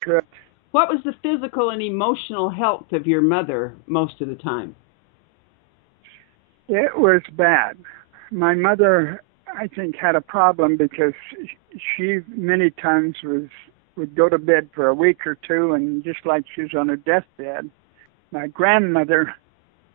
Correct. What was the physical and emotional health of your mother most of the time? It was bad. My mother, I think, had a problem because she many times would go to bed for a week or two, and just like she was on her deathbed, my grandmother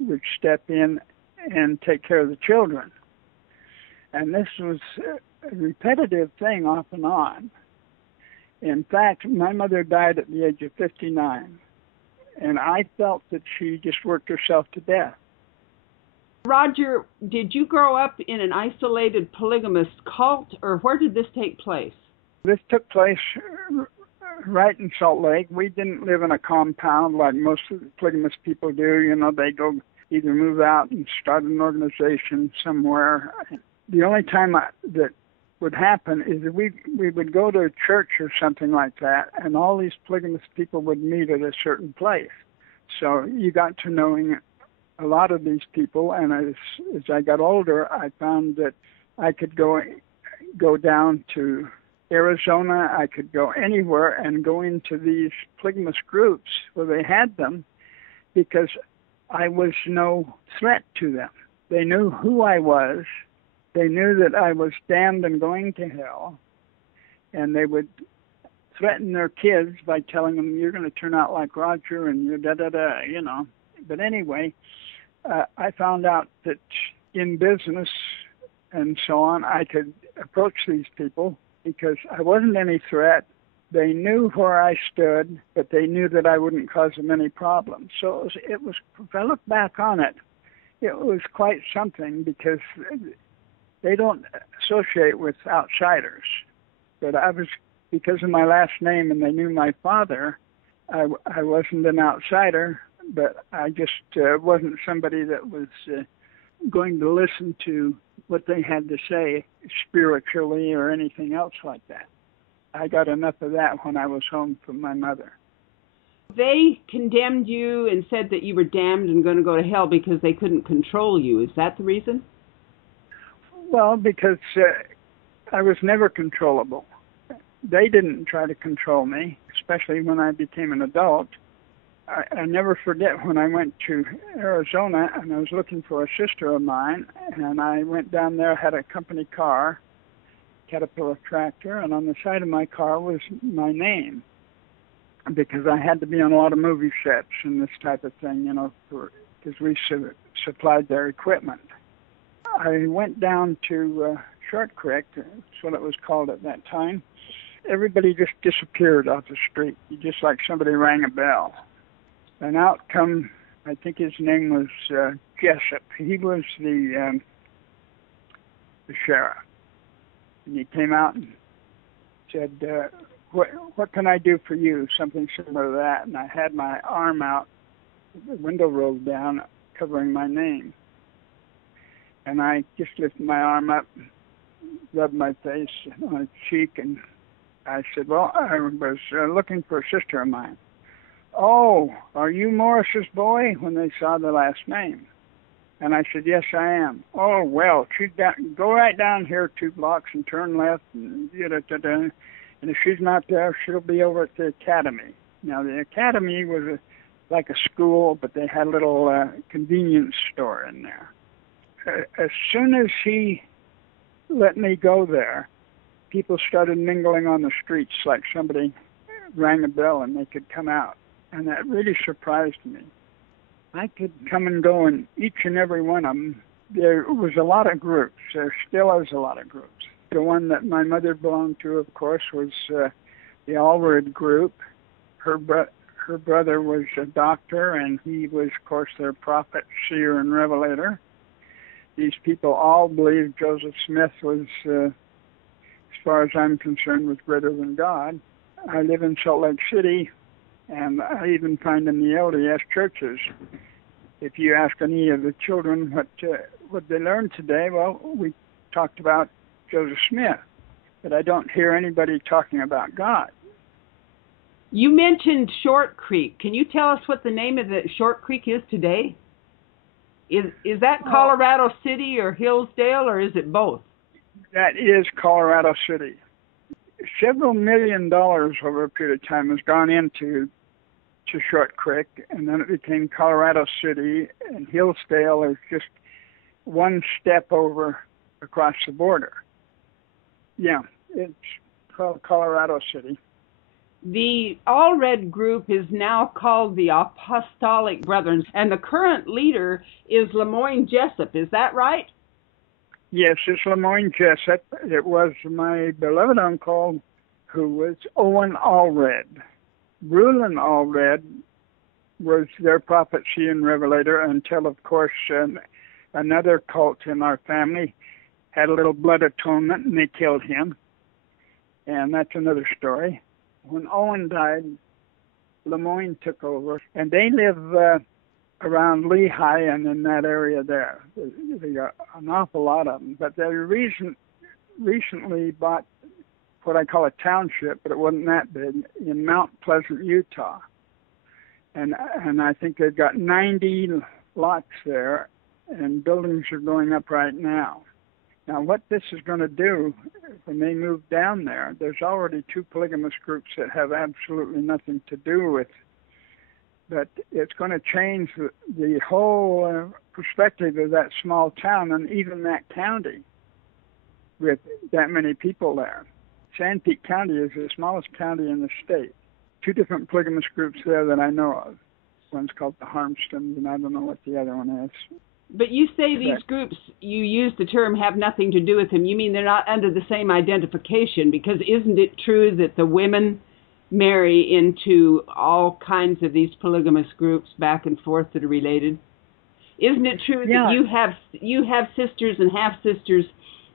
would step in and take care of the children. And this was a repetitive thing off and on. In fact, my mother died at the age of 59, and I felt that she just worked herself to death. Roger, did you grow up in an isolated polygamist cult, or where did this take place? This took place right in Salt Lake. We didn't live in a compound like most of the polygamous people do. You know, they go either move out and start an organization somewhere. The only time that would happen is that we would go to a church or something like that, and all these polygamous people would meet at a certain place. So you got to knowing a lot of these people, and as I got older, I found that I could go down to Arizona, I could go anywhere and go into these polygamous groups where they had them, because I was no threat to them. They knew who I was. They knew that I was damned and going to hell, and they would threaten their kids by telling them, you're going to turn out like Roger and you're da-da-da, you know. But anyway, I found out that in business and so on, I could approach these people because I wasn't any threat. They knew where I stood, but they knew that I wouldn't cause them any problems. So it was, if I look back on it, it was quite something, because they don't associate with outsiders. But I was, because of my last name and they knew my father, I wasn't an outsider, but I just wasn't somebody that was going to listen to what they had to say spiritually or anything else like that. I got enough of that when I was home from my mother. They condemned you and said that you were damned and going to go to hell because they couldn't control you. Is that the reason? Well, because I was never controllable. They didn't try to control me, especially when I became an adult. I never forget when I went to Arizona and I was looking for a sister of mine, and I went down there, had a company car, Caterpillar tractor, and on the side of my car was my name, because I had to be on a lot of movie sets and this type of thing, you know, because we supplied their equipment. I went down to Short Creek, that's what it was called at that time. Everybody just disappeared off the street, just like somebody rang a bell. And out come, I think his name was Jessop. He was the sheriff. And he came out and said, what can I do for you? Something similar to that. And I had my arm out, the window rolled down, covering my name. And I just lifted my arm up, rubbed my face, my cheek, and I said, well, I was looking for a sister of mine. Oh, are you Morris's boy? When they saw the last name. And I said, yes, I am. Oh, well, go right down here 2 blocks and turn left. And if she's not there, she'll be over at the academy. Now, the academy was like a school, but they had a little convenience store in there. As soon as he let me go there, people started mingling on the streets like somebody rang a bell and they could come out. And that really surprised me. I could come and go in each and every one of them. There was a lot of groups. There still is a lot of groups. The one that my mother belonged to, of course, was the Allred group. Her brother was a doctor, and he was, of course, their prophet, seer, and revelator. These people all believed Joseph Smith was, as far as I'm concerned, was greater than God. I live in Salt Lake City, and I even find in the LDS churches, if you ask any of the children what they learned today, well, we talked about Joseph Smith, but I don't hear anybody talking about God. You mentioned Short Creek. Can you tell us what the name of the Short Creek is today? Is that Colorado City or Hillsdale, or is it both? That is Colorado City. several $1 million over a period of time has gone into Short Creek, and then it became Colorado City, and Hillsdale is just one step over across the border. Yeah, it's called Colorado City. The All Red group is now called the Apostolic Brethren, and the current leader is Moine Jenson. Is that right? Yes, it's Moine Jenson. It was my beloved uncle who was Owen Allred. Rulin Allred was their prophecy and revelator until, of course, another cult in our family had a little blood atonement and they killed him. And that's another story. When Owen died, Lemoyne took over, and they live around Lehigh and in that area there. They got an awful lot of them, but they recently bought what I call a township, but it wasn't that big, in Mount Pleasant, Utah. And I think they've got 90 lots there, and buildings are going up right now. Now, what this is going to do, when they move down there, there's already 2 polygamist groups that have absolutely nothing to do with, but it's going to change the whole perspective of that small town and even that county with that many people there. Sanpete County is the smallest county in the state. 2 different polygamist groups there that I know of. One's called the Harmstons, and I don't know what the other one is. But you say these groups, you use the term have nothing to do with them. You mean they're not under the same identification? Because isn't it true that the women marry into all kinds of these polygamous groups back and forth that are related? Isn't it true that you have sisters and half-sisters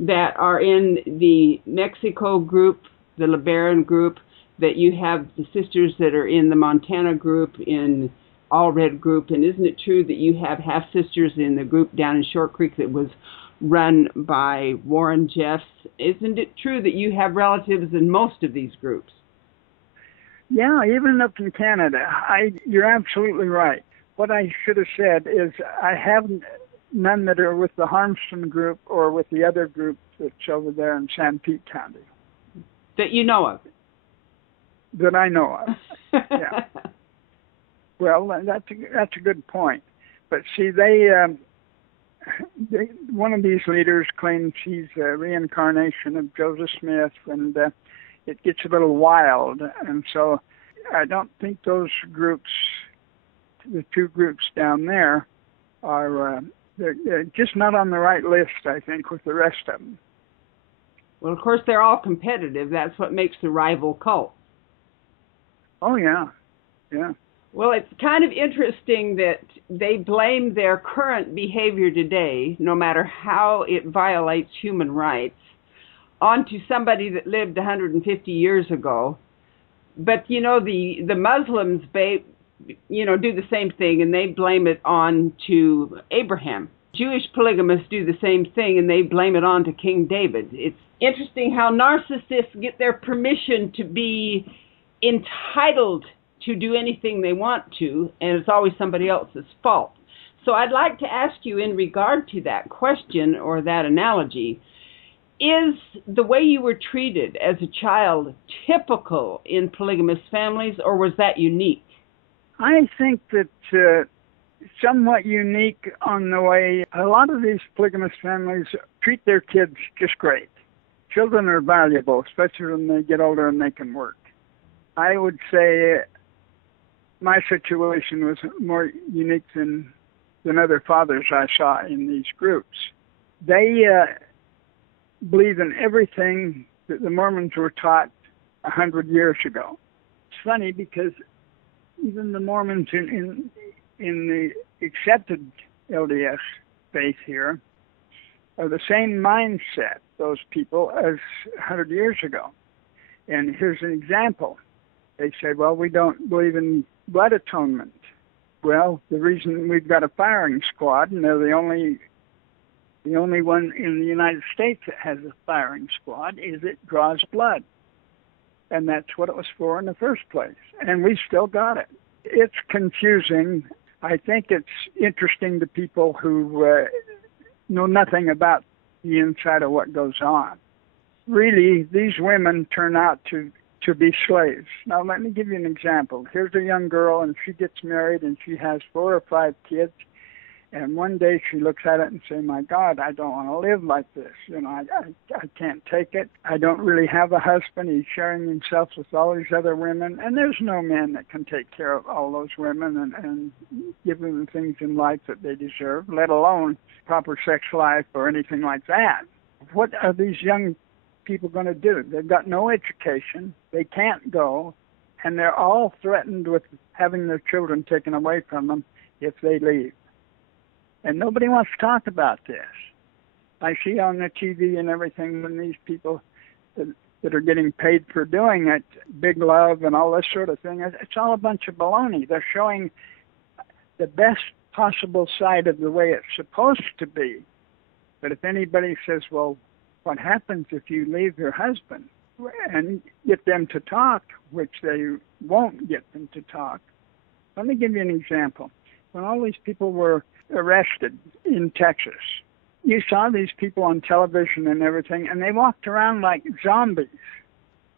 that are in the Mexico group, the LeBaron group, that you have the sisters that are in the Montana group, in All Red group, and isn't it true that you have half-sisters in the group down in Short Creek that was run by Warren Jeffs? Isn't it true that you have relatives in most of these groups? Yeah, even up in Canada. You're absolutely right. What I should have said is I have none that are with the Harmston group or with the other group that's over there in Sanpete County. That you know of? That I know of, yeah. Well, that's a good point. But see, they one of these leaders claims he's a reincarnation of Joseph Smith, and it gets a little wild. And so I don't think those groups, the 2 groups down there, are they're just not on the right list, I think, with the rest of them. Well, of course, they're all competitive. That's what makes the rival cult. Oh, yeah, yeah. Well, it's kind of interesting that they blame their current behavior today, no matter how it violates human rights, onto somebody that lived 150 years ago. But, you know, the Muslims, do the same thing, and they blame it on to Abraham. Jewish polygamists do the same thing, and they blame it on to King David. It's interesting how narcissists get their permission to be entitled to do anything they want to, and it's always somebody else's fault. So I'd like to ask you, in regard to that question or that analogy, is the way you were treated as a child typical in polygamous families, or was that unique? I think that somewhat unique on the way a lot of these polygamous families treat their kids just great. Children are valuable, especially when they get older and they can work. I would say my situation was more unique than other fathers I saw in these groups. They believe in everything that the Mormons were taught 100 years ago. It's funny because even the Mormons in the accepted LDS faith here are the same mindset, those people, as 100 years ago. And here's an example. They said, well, we don't believe in blood atonement. Well, the reason we've got a firing squad, and they're the only one in the United States that has a firing squad, is it draws blood. And that's what it was for in the first place. And we still got it. It's confusing. I think it's interesting to people who know nothing about the inside of what goes on. really these women turn out to be slaves. Now let me give you an example. Here's a young girl, and she gets married, and she has 4 or 5 kids. And one day she looks at it and says, my God, I don't want to live like this. I can't take it. I don't really have a husband. He's sharing himself with all these other women. And there's no man that can take care of all those women and give them the things in life that they deserve, let alone proper sex life or anything like that. What are these young people going to do? They've got no education. They can't go. And they're all threatened with having their children taken away from them if they leave. And nobody wants to talk about this. I see on the TV and everything when these people that are getting paid for doing it, big love and all this sort of thing, it's all a bunch of baloney. They're showing the best possible side of the way it's supposed to be. But if anybody says, well, what happens if you leave your husband and get them to talk, which they won't get them to talk. Let me give you an example. When all these people were arrested in Texas, you saw these people on television and everything, and they walked around like zombies.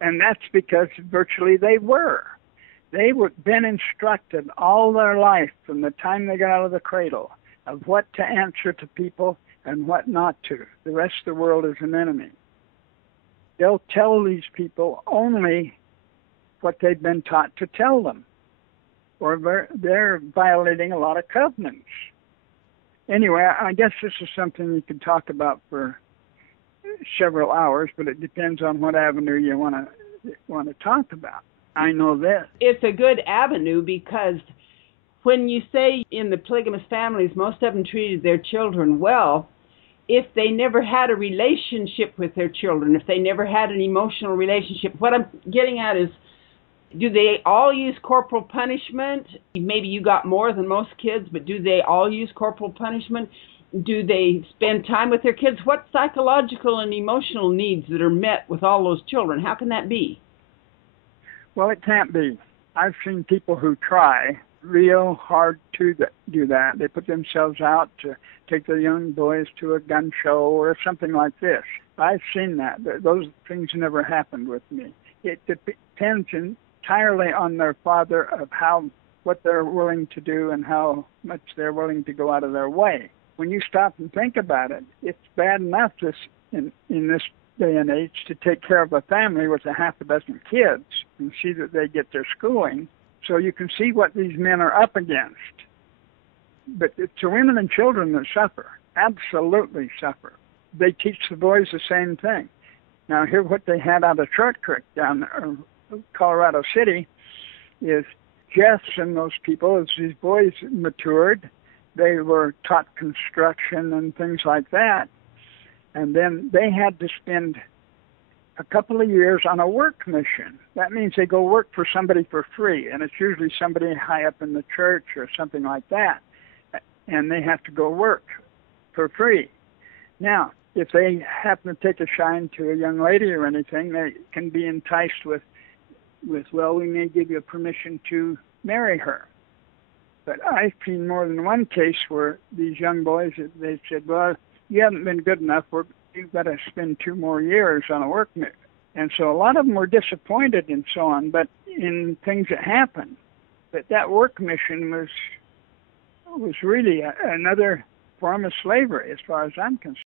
And that's because virtually they were. They were been instructed all their life from the time they got out of the cradle of what to answer to people and what not to. The rest of the world is an enemy. They'll tell these people only what they've been taught to tell them, or they're violating a lot of covenants. Anyway, I guess this is something you could talk about for several hours, but it depends on what avenue you want to talk about. I know this. It's a good avenue because when you say in the polygamous families, most of them treated their children well, if they never had a relationship with their children, if they never had an emotional relationship, what I'm getting at is, do they all use corporal punishment? Maybe you got more than most kids, but do they all use corporal punishment? Do they spend time with their kids? What psychological and emotional needs that are met with all those children? How can that be? Well, it can't be. I've seen people who try real hard to do that. They put themselves out to take their young boys to a gun show or something like this. I've seen that. Those things never happened with me. It depends entirely on their father of what they're willing to do and how much they're willing to go out of their way. When you stop and think about it, it's bad enough in this day and age to take care of a family with a half a dozen kids and see that they get their schooling, so you can see what these men are up against. But it's the women and children that suffer, absolutely suffer. They teach the boys the same thing. Now, here what they had out of Short Creek down there, Colorado City, is Jess and those people, as these boys matured, they were taught construction and things like that. And then they had to spend a couple of years on a work mission. That means they go work for somebody for free, and it's usually somebody high up in the church or something like that. And they have to go work for free. Now, if they happen to take a shine to a young lady or anything, they can be enticed with, well, we may give you permission to marry her. But I've seen more than one case where these young boys, they said, well, you haven't been good enough. You've got to spend 2 more years on a work mission. And so a lot of them were disappointed and so on, but in things that happened. But that work mission was really another form of slavery as far as I'm concerned.